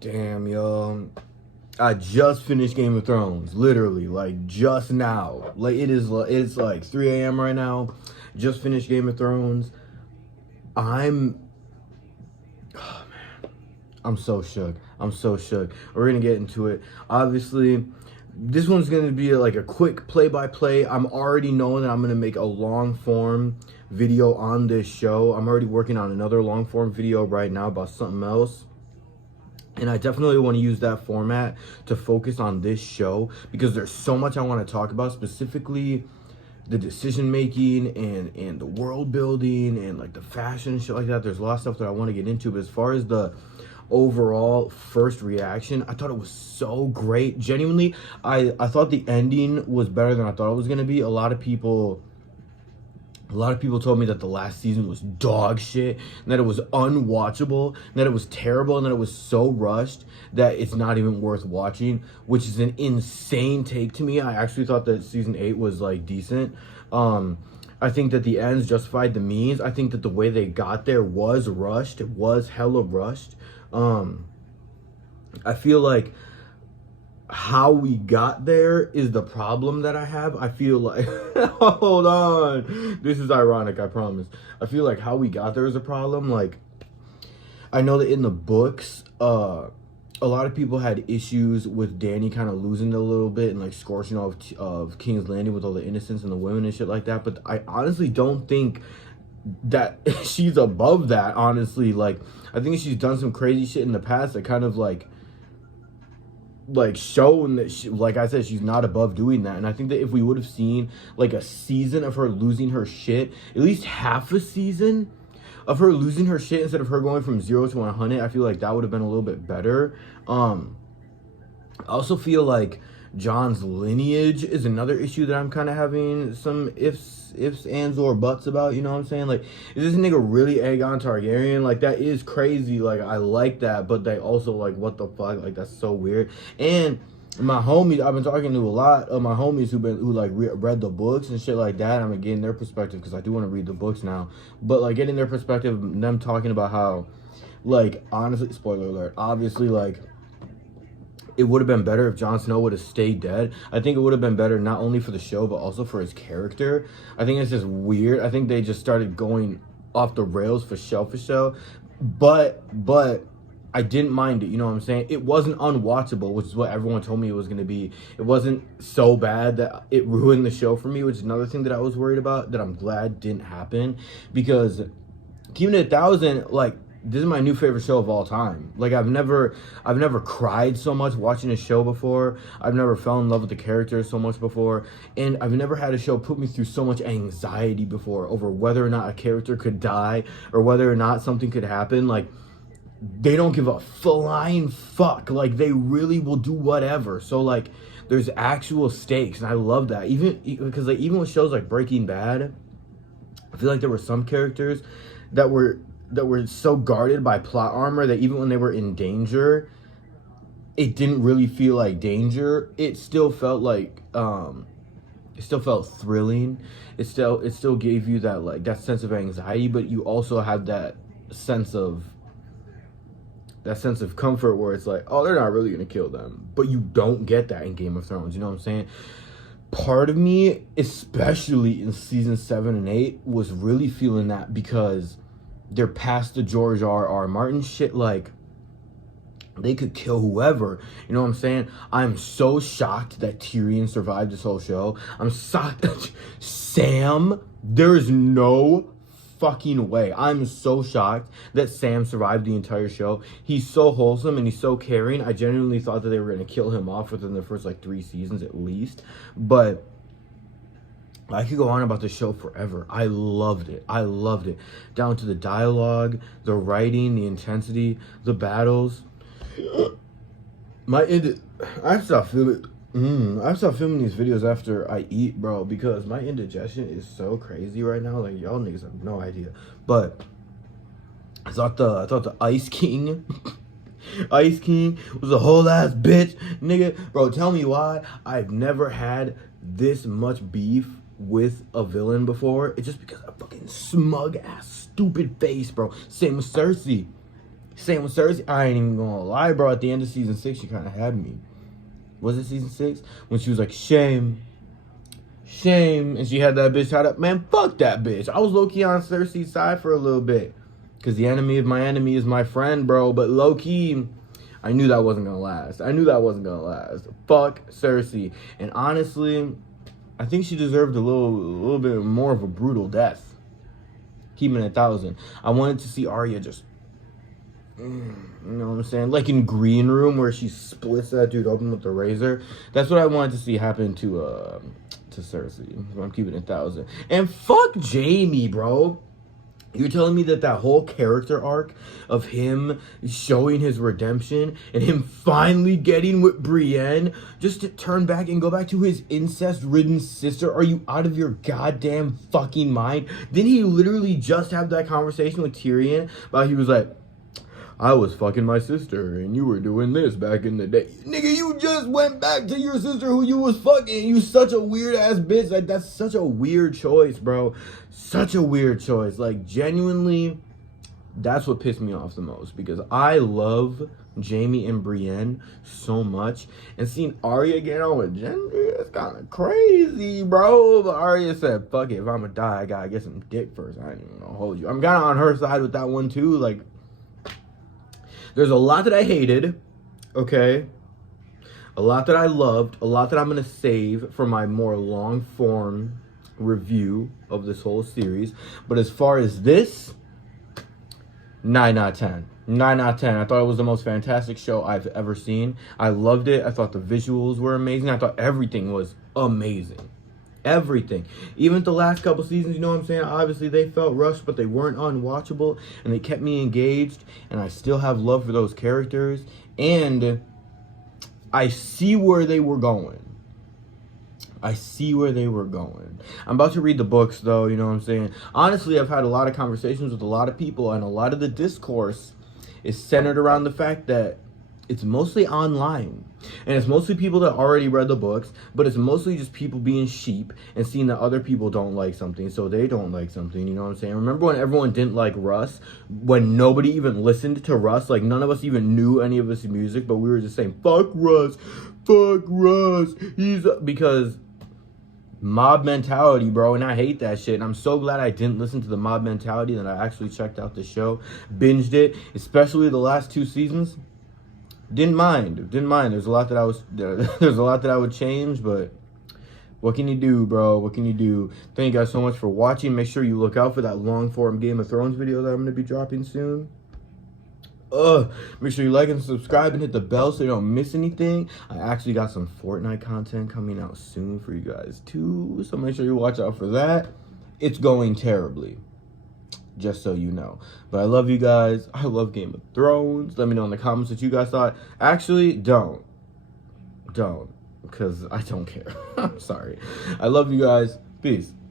Damn, yo. I just finished Game of Thrones, literally, like just now. Like it's like 3 a.m. right now. Just finished Game of Thrones. I'm oh man, I'm so shook. I'm so shook. We're gonna get into it. Obviously, this one's gonna be like a quick play-by-play. I'm already knowing that I'm gonna make a long-form video on this show. I'm already working on another long-form video right now about something else. And I definitely want to use that format to focus on this show because there's so much I want to talk about, specifically the decision making and the world building and like the fashion and shit like that. There's a lot of stuff that I want to get into, but as far as the overall first reaction, I thought it was so great. Genuinely, I thought the ending was better than I thought it was going to be. A lot of people told me that the last season was dog shit, and that it was unwatchable, and that it was terrible, and that it was so rushed that it's not even worth watching, which is an insane take to me. I actually thought that season 8 was like decent. I think that the ends justified the means. I think that the way they got there was rushed. It was hella rushed. I feel like how we got there is the problem that I have. I feel like hold on. This is ironic, I promise. I feel like how we got there is a problem. Like, I know that in the books, a lot of people had issues with Dany kind of losing it a little bit and like scorching off of King's Landing with all the innocents and the women and shit like that. But I honestly don't think that she's above that, honestly. Like, I think she's done some crazy shit in the past that kind of like shown that she, like I said, she's not above doing that. And I think that if we would have seen like a season of her losing her shit, at least half a season of her losing her shit instead of her going from 0 to 100, I feel like that would have been a little bit better. I also feel like Jon's lineage is another issue that I'm kind of having some ifs, ands, or buts about. You know what I'm saying? Like, is this nigga really Aegon Targaryen? Like, that is crazy. Like, I like that, but they also like, what the fuck? Like, that's so weird. And my homies, I've been talking to a lot of my homies who read the books and shit like that. I'm getting their perspective because I do want to read the books now. But like getting their perspective, them talking about how, like, honestly, spoiler alert, obviously, like, it would have been better if Jon Snow would have stayed dead. I think it would have been better not only for the show, but also for his character. I think it's just weird. I think they just started going off the rails for show. But I didn't mind it, you know what I'm saying? It wasn't unwatchable, which is what everyone told me it was going to be. It wasn't so bad that it ruined the show for me, which is another thing that I was worried about, that I'm glad didn't happen. Because keeping it 1,000, like, this is my new favorite show of all time. Like, I've never cried so much watching a show before. I've never fell in love with the characters so much before. And I've never had a show put me through so much anxiety before over whether or not a character could die or whether or not something could happen. Like, they don't give a flying fuck. Like, they really will do whatever. So, like, there's actual stakes, and I love that. Even because, like, even with shows like Breaking Bad, I feel like there were some characters that were so guarded by plot armor that even when they were in danger, it didn't really feel like danger. It still felt like it still felt thrilling. It still gave you that, like, that sense of anxiety, but you also had that sense of comfort where it's like, oh, they're not really gonna kill them. But you don't get that in Game of Thrones, you know what I'm saying? Part of me, especially in season 7 and 8, was really feeling that because they're past the George R.R. Martin shit. Like, they could kill whoever, you know what I'm saying? I'm so shocked that Tyrion survived this whole show. I'm shocked that Sam, there's no fucking way. I'm so shocked that Sam survived the entire show. He's so wholesome and he's so caring. I genuinely thought that they were going to kill him off within the first like 3 seasons at least. But I could go on about the show forever. I loved it. Down to the dialogue, the writing, the intensity, the battles. I stopped filming these videos after I eat, bro, because my indigestion is so crazy right now. Like, y'all niggas have no idea. But I thought the Ice King Ice King was a whole ass bitch, nigga. Bro, tell me why I've never had this much beef with a villain before. It's just because of fucking smug ass stupid face, bro. Same with Cersei. Same with Cersei. I ain't even gonna lie, bro. At the end of season 6, she kind of had me. Was it season 6? When she was like, shame, shame. And she had that bitch tied up. Man, fuck that bitch. I was low-key on Cersei's side for a little bit. Because the enemy of my enemy is my friend, bro. But low-key, I knew that wasn't gonna last. I knew that wasn't gonna last. Fuck Cersei. And honestly, I think she deserved a little bit more of a brutal death. Keeping it 1,000. I wanted to see Arya just, you know what I'm saying? Like in Green Room where she splits that dude open with the razor. That's what I wanted to see happen to Cersei. I'm keeping it 1,000. And fuck Jaime, bro. You're telling me that whole character arc of him showing his redemption and him finally getting with Brienne just to turn back and go back to his incest-ridden sister? Are you out of your goddamn fucking mind? Didn't he literally just have that conversation with Tyrion about he was like, I was fucking my sister and you were doing this back in the day. Nigga, you just went back to your sister who you was fucking. You such a weird ass bitch. Like, that's such a weird choice, bro. Such a weird choice. Like, genuinely, that's what pissed me off the most. Because I love Jaime and Brienne so much. And seeing Arya get on with Gendry, it's kind of crazy, bro. But Arya said, fuck it. If I'm gonna die, I gotta get some dick first. I ain't even gonna hold you. I'm kind of on her side with that one, too. Like, there's a lot that I hated, okay? A lot that I loved, a lot that I'm going to save for my more long-form review of this whole series. But as far as this, 9 out of 10. 9 out of 10. I thought it was the most fantastic show I've ever seen. I loved it. I thought the visuals were amazing. I thought everything was amazing. Everything. Even the last couple seasons, you know what I'm saying? Obviously, they felt rushed, but they weren't unwatchable, and they kept me engaged, and I still have love for those characters, and I see where they were going. I see where they were going. I'm about to read the books, though, you know what I'm saying? Honestly, I've had a lot of conversations with a lot of people, and a lot of the discourse is centered around the fact that it's mostly online. And it's mostly people that already read the books, but it's mostly just people being sheep and seeing that other people don't like something, so they don't like something, you know what I'm saying? Remember when everyone didn't like Russ? When nobody even listened to Russ? Like, none of us even knew any of his music, but we were just saying, fuck Russ, he's... Because mob mentality, bro, and I hate that shit. And I'm so glad I didn't listen to the mob mentality, that I actually checked out the show, binged it, especially the last 2 seasons. Didn't mind. There's a lot that I would change, but what can you do, bro? What can you do? Thank you guys so much for watching. Make sure you look out for that long form Game of Thrones video that I'm gonna be dropping soon. Make sure you like and subscribe and hit the bell so you don't miss anything. I actually got some Fortnite content coming out soon for you guys too, so make sure you watch out for that. It's going terribly, just so you know. But I love you guys. I love Game of Thrones. Let me know in the comments what you guys thought. Actually, don't, because I don't care. I'm sorry. I love you guys. Peace.